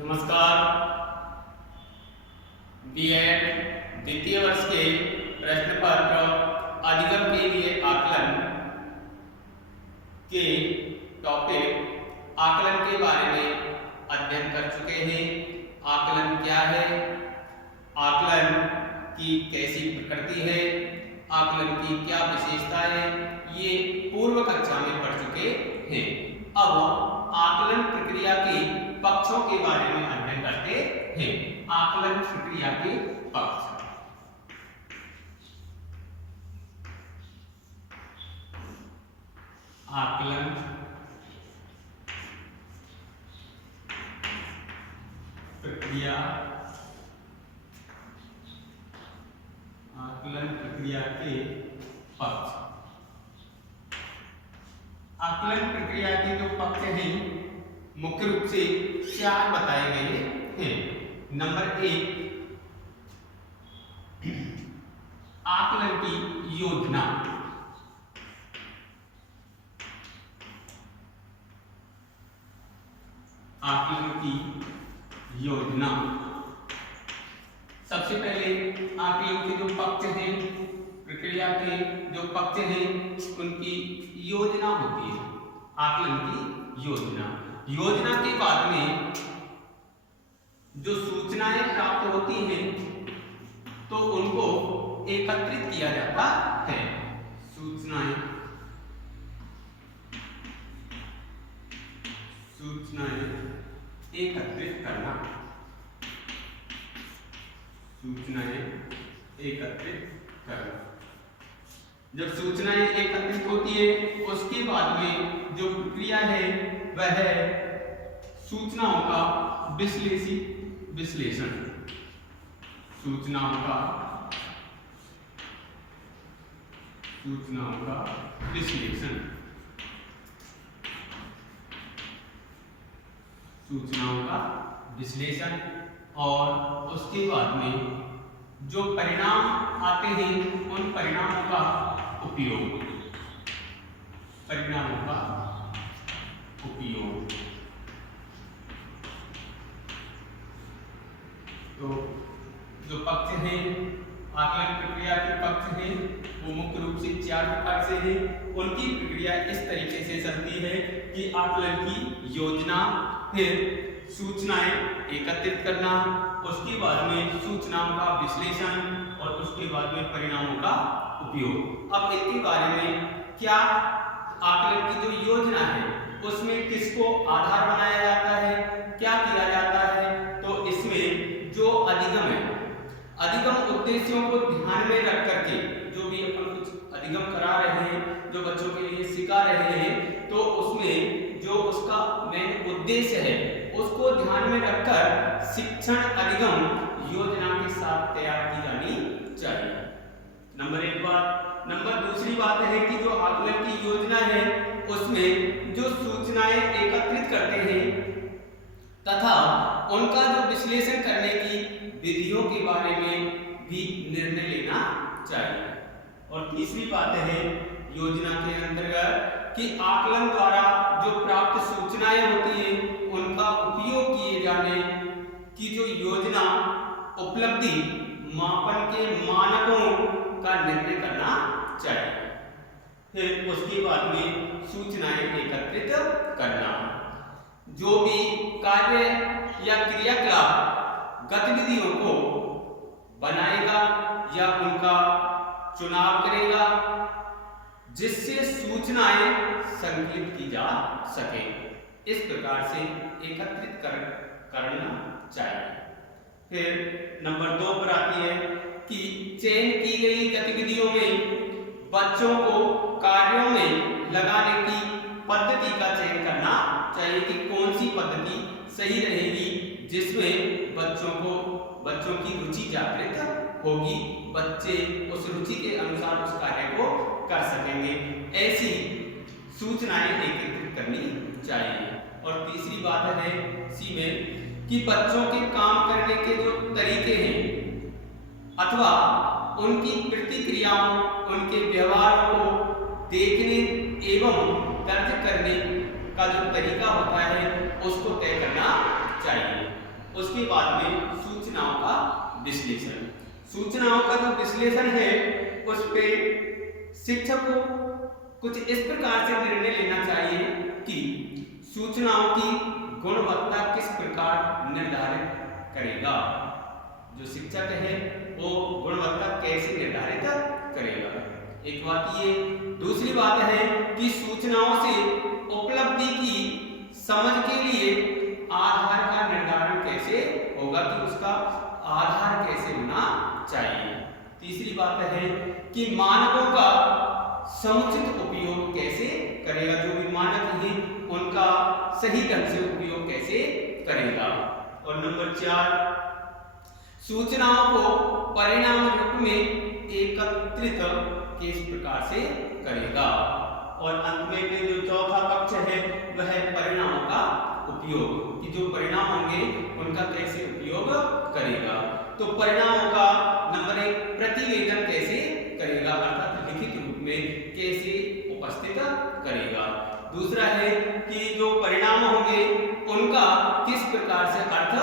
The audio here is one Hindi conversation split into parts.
नमस्कार। बीएड द्वितीय वर्ष के प्रश्न पत्र अधिगम के लिए आकलन के टॉपिक आकलन के बारे में अध्ययन कर चुके हैं। आकलन क्या है, आकलन की कैसी प्रकृति है, आकलन की क्या विशेषता है, ये पूर्व कक्षा में पढ़ चुके हैं। अब आकलन प्रक्रिया के पक्षों के बारे में अध्ययन करते हैं। आकलन प्रक्रिया के पक्ष। आकलन प्रक्रिया, आकलन प्रक्रिया के पक्ष। आकलन प्रक्रिया के जो पक्ष हैं मुख्य रूप से चार बताए गए हैं। नंबर 1, आकलन की योजना। आकलन की योजना। सबसे पहले आकलन के जो पक्ष हैं, प्रक्रिया के जो पक्ष हैं, उनकी योजना होती है। आकलन की योजना। योजना के बाद में जो सूचनाएं प्राप्त होती हैं तो उनको एकत्रित किया जाता है। सूचनाएं एकत्रित करना। सूचनाएं एकत्रित करना। जब सूचनाएं एकत्रित होती है उसके बाद में जो प्रक्रिया है वह है सूचनाओं का विश्लेषण। सूचनाओं का विश्लेषण। सूचनाओं का विश्लेषण और उसके बाद में जो परिणाम आते हैं उन परिणामों का उपयोग। परिणामों का उपयोग। तो जो पक्ष हैं आकलन प्रक्रिया के पक्ष हैं वो मुख्य रूप से 4 प्रकार से हैं। उनकी प्रक्रिया इस तरीके से चलती है कि आकलन की योजना, फिर सूचनाएं एकत्रित करना, उसके बाद में सूचनाओं का विश्लेषण और उसके बाद में परिणामों का उपयोग। अब इनके बारे में क्या आकलन की जो योजना है उसमें किसको आधार बनाया जाता है, क्या किया जाता है, तो इसमें जो अधिगम है, अधिगम उद्देश्यों को ध्यान में रख करके जो भी अपन कुछ अधिगम करा रहे हैं, जो बच्चों के लिए सिखा रहे हैं, तो उसमें जो उसका मेन उद्देश्य है उसको ध्यान में रखकर शिक्षण अधिगम योजना के साथ तैयार की जानी चाहिए। नंबर 1 बात। नंबर दूसरी बात है कि जो आकलन की योजना है उसमें जो सूचनाएं एकत्रित करते हैं तथा उनका जो विश्लेषण करने की विधियों के बारे में भी निर्णय लेना चाहिए। और तीसरी बात है योजना के अंतर्गत कि आकलन द्वारा जो प्राप्त सूचनाएं होती हैं उनका उपयोग किए जाने की जो योजना, उपलब्धि, मापन के मानकों का निर्णय करना चाहिए। फिर उसके बाद में सूचनाएं एकत्रित करना। जो भी कार्य या क्रियाकलाप गतिविधियों को बनाएगा या उनका चुनाव करेगा जिससे सूचनाएं संकलित की जा सके, इस प्रकार से एकत्रित करना चाहिए। फिर नंबर 2 पर आती है कि चयन की गई गतिविधियों में बच्चों को कार्यों में लगाने की पद्धति का चयन करना चाहिए कि कौन सी पद्धति सही रहेगी जिसमें बच्चों की रुचि जागृत होगी, बच्चे उस रुचि के अनुसार उस कार्य को कर सकेंगे। ऐसी सूचनाएं एकत्रित करनी चाहिए। और तीसरी बात है इसी में कि बच्चों के काम करने के जो तरीके हैं अथवा उनकी प्रतिक्रियाओं, उनके व्यवहार को देखने एवं दर्ज करने का जो तरीका होता है उसको तय करना चाहिए। उसके बाद में सूचनाओं का विश्लेषण। सूचनाओं का जो विश्लेषण है उस पे शिक्षक को कुछ इस प्रकार से निर्णय लेना चाहिए कि सूचनाओं की गुणवत्ता किस प्रकार निर्धारित करेगा। जो शिक्षक है वो गुणवत्ता कैसे निर्धारित करेगा, एक बात ये। दूसरी बात है कि सूचनाओं से उपलब्धि की समझ के लिए आधार का निर्धारण कैसे होगा, कि उसका आधार कैसे होना चाहिए। तीसरी बात है कि मानकों का समुचित उपयोग कैसे करेगा, जो भी मानक हैं उनका सही ढंग से उपयोग कैसे करेगा। और नंबर 4, सूचनाओं को परिणाम रूप में एकत्रित किस प्रकार से करेगा। और अंत में जो चौथा पक्ष है वह है परिणामों का उपयोग, कि जो परिणाम होंगे उनका कैसे उपयोग करेगा। तो परिणामों का नंबर 1 प्रतिवेदन कैसे करेगा, अर्थात लिखित रूप में कैसे उपस्थित करेगा। दूसरा है कि जो परिणाम होंगे उनका किस प्रकार से अर्थ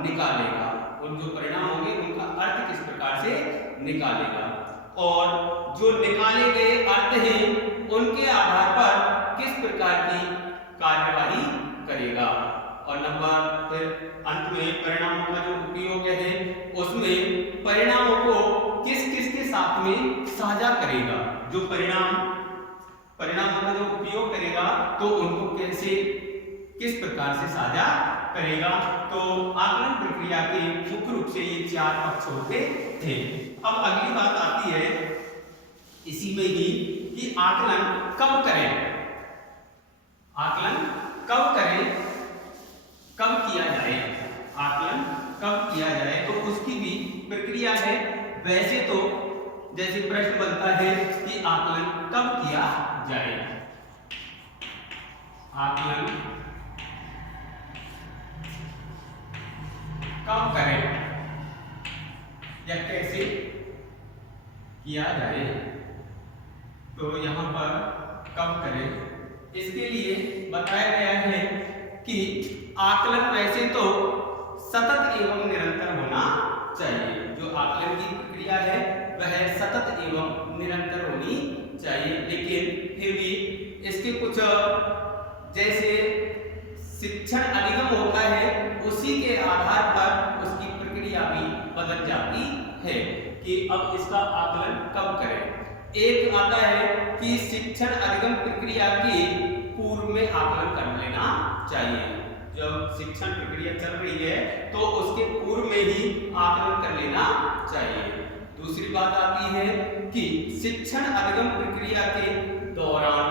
निकालेगा, और जो परिणाम होंगे उनका अर्थ किस प्रकार से निकालेगा। और जो निकाले गए अर्थ हैं उनके आधार पर किस प्रकार की कार्यवाही करेगा। और नंबर फिर अंत में परिणामों का जो उपयोग है उसमें परिणामों को किस किस के साथ में साझा करेगा। जो परिणामों का जो उपयोग करेगा तो उनको कैसे किस प्रकार से साझा करेगा। तो आकलन प्रक्रिया के मुख्य रूप से ये 4 पक्ष होते थे। अब अगली बात आती है इसी में ही कि आकलन कब करें, आकलन कब करें, कब किया जाए, आकलन कब किया जाए, तो उसकी भी प्रक्रिया है। वैसे तो जैसे प्रश्न बनता है कि आकलन कब किया जाए, आकलन कब करें या कैसे किया जाए। तो यहाँ पर कब करें, इसके लिए बताया गया है कि आकलन वैसे तो सतत एवं निरंतर होना चाहिए। जो आकलन की प्रक्रिया है वह सतत एवं निरंतर होनी चाहिए, लेकिन फिर भी इसके कुछ जैसे शिक्षण अधिगम होता है उसी के आधार पर उसकी प्रक्रिया भी बदल जाती है कि अब इसका आकलन कब करें। एक आता है कि शिक्षण अधिगम प्रक्रिया के पूर्व में आकलन कर लेना चाहिए। जब शिक्षण प्रक्रिया चल रही है तो उसके पूर्व में ही आकलन कर लेना चाहिए। दूसरी बात आती है कि शिक्षण अधिगम प्रक्रिया के दौरान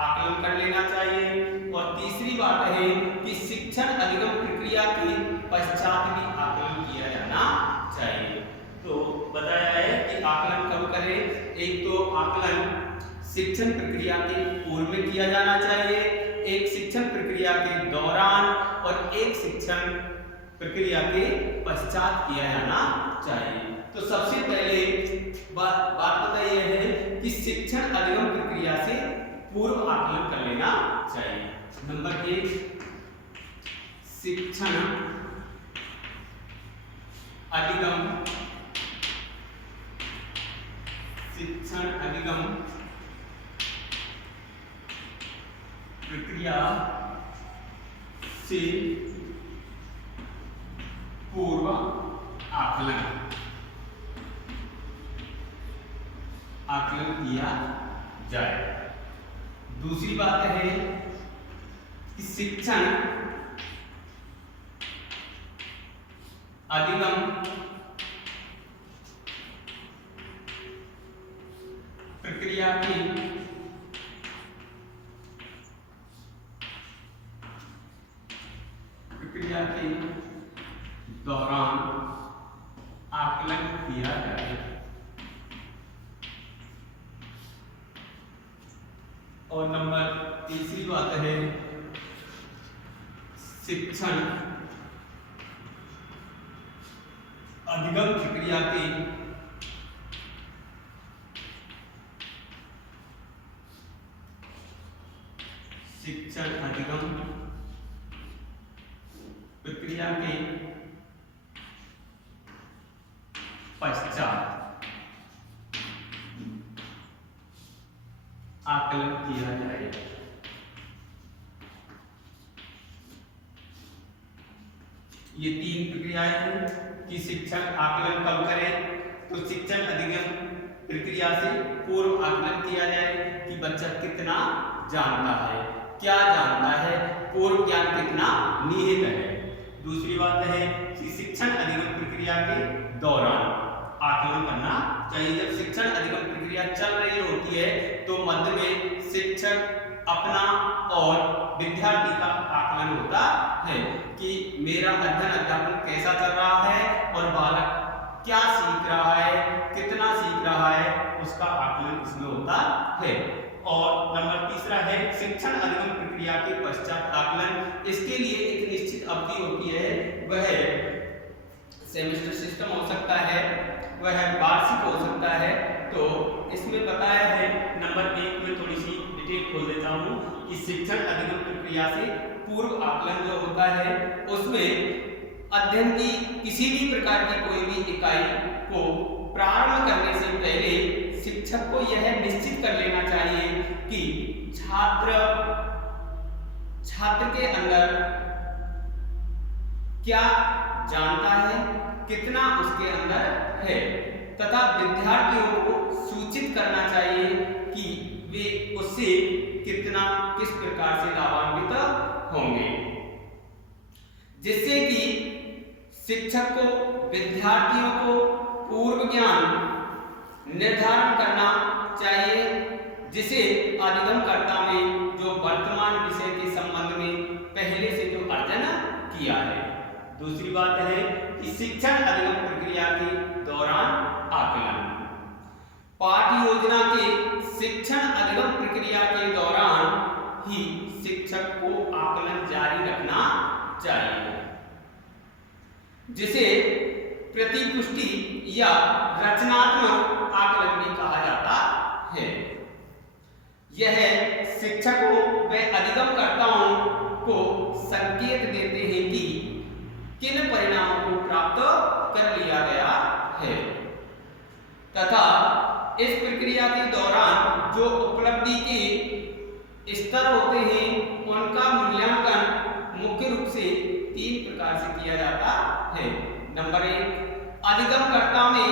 आकलन कर लेना चाहिए। और तीसरी बात है कि शिक्षण अधिगम प्रक्रिया के पश्चात भी आकलन किया जाना चाहिए। तो बताया है कि आकलन कब करें। एक तो आकलन शिक्षण प्रक्रिया के पूर्व में किया जाना चाहिए, एक शिक्षण प्रक्रिया के दौरान और एक शिक्षण प्रक्रिया के पश्चात किया जाना चाहिए। तो सबसे पहले बात पता यह है कि शिक्षण अधिगम प्रक्रिया से पूर्व आकलन कर लेना चाहिए। नंबर 1 शिक्षण अधिगम, शिक्षण अधिगम प्रक्रिया से पूर्व आकलन किया जाए। दूसरी बात है कि शिक्षण अधिगम प्रक्रिया के दौरान आकलन किया जाए। और नंबर तीसरी बात है शिक्षण अधिगम प्रक्रिया के पश्चात आकलन किया जाएगा। ये 3 प्रक्रियाएं हैं कि शिक्षक आकलन कब करे, तो शिक्षण अधिगम प्रक्रिया से पूर्व आकलन किया जाए कि बच्चा कितना जानता है, क्या जानता है, पूर्व ज्ञान कितना निहित है। दूसरी बात है कि शिक्षण अधिगम प्रक्रिया के दौरान आकलन करना चाहिए। जब शिक्षण अधिगम प्रक्रिया चल रही होती है तो मध्य में शिक्षक अपना और विद्यार्थी का आकलन होता है कि मेरा अध्ययन अध्यापन कैसा चल रहा है और बालक क्या सीख रहा है, कितना सीख रहा है, उसका आकलन इसमें होता है। और नंबर तीसरा है शिक्षण अधिगम प्रक्रिया के पश्चात आकलन। इसके लिए एक निश्चित अवधि होती है, वह सेमेस्टर सिस्टम हो सकता है, वह वार्षिक हो सकता है। तो इसमें बताया है नंबर 1 में थोड़ी सी डिटेल खोल देता हूँ कि शिक्षण अधिगम प्रक्रिया से पूर्व आकलन जो होता है उसमें अध्ययन की किसी भी प्रकार की कोई भी इकाई को प्रारंभ करने से पहले शिक्षक को यह निश्चित कर लेना चाहिए कि छात्र के अंदर क्या जानता है, कितना उसके अंदर है, तथा विद्यार्थियों को सूचित करना चाहिए कि वे उससे किस प्रकार से लाभान्वित होंगे, जिससे कि शिक्षक को विद्यार्थियों को पूर्व ज्ञान निर्धारण करना चाहिए, जिसे अधिगमकर्ता में जो वर्तमान विषय के संबंध में पहले से जो अर्जन किया है। दूसरी बात है कि शिक्षण अधिगम प्रक्रिया के दौरान आकलन। पाठ्य योजना के शिक्षण अधिगम प्रक्रिया के दौरान ही शिक्षक को आकलन जारी रखना चाहिए, जिसे प्रतिपुष्टि या रचनात्मक आकलन भी कहा जाता है। यह शिक्षकों व अधिगमकर्ताओं को संकेत देते हैं कि किन परिणामों को प्राप्त कर लिया गया है, तथा इस प्रक्रिया के दौरान जो उपलब्धि के स्तर होते हैं उनका मूल्यांकन मुख्य रूप से 3 प्रकार से किया जाता है। नंबर 1, अधिगमकर्ता में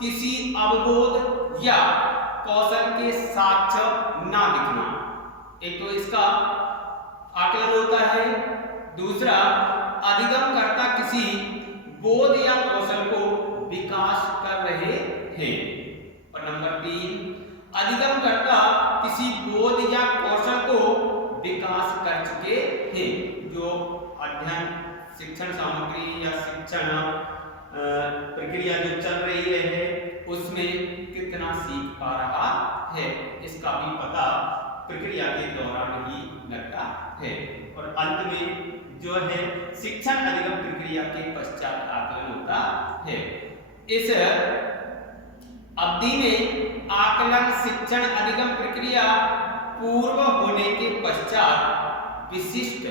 किसी अवबोध या कौशल के साक्ष्य ना दिखना, एक तो इसका आकलन होता है। दूसरा, अधिगमकर्ता किसी बोध या कौशल को विकास कर रहे हैं। और नंबर 3, अधिगमकर्ता किसी बोध या कौशल को विकास कर चुके हैं, जो अध्ययन शिक्षण सामग्री या शिक्षण प्रक्रिया जो चल रही है उसमें कितना सीख पा रहा है, इसका भी पता प्रक्रिया के दौरान ही लगता है। और अंत में जो है शिक्षण अधिगम प्रक्रिया के पश्चात आकलन होता है। इस अवधि में आकलन शिक्षण अधिगम प्रक्रिया पूर्व होने के पश्चात विशिष्ट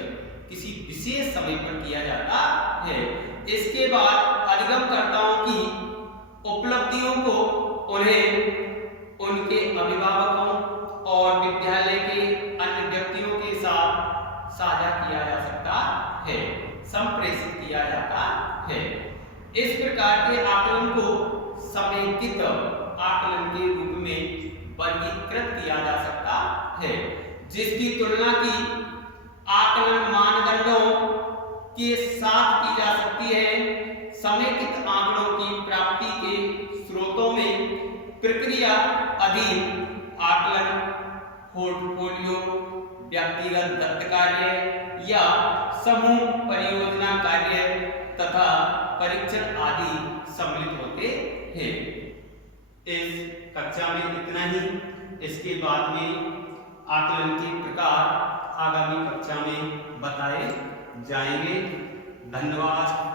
किसी विशेष समय पर किया जाता है। इसके बाद अधिगमकर्ताओं की उपलब्धियों को उन्हें उनके अभिभावकों और विद्यालय के अन्य व्यक्तियों के साथ साझा किया जा सकता है, संप्रेषित किया जाता है। इस प्रकार के आकलन को समेकित आकलन के रूप में वर्गीकृत किया जा सकता है, जिसकी तुलना की आकलन मानदंडों के साथ की जा सकती है। समेकित आंकड़ों की प्राप्ति के स्रोतों में प्रक्रिया अधीन आकलन, पोर्टफोलियो, व्यक्तिगत दत्त कार्य या समूह परियोजना कार्य तथा परीक्षण आदि सम्मिलित होते हैं। इस कक्षा में इतना ही। इसके बाद में आकलन के प्रकार आगामी कक्षा में बताए जाएंगे। धन्यवाद।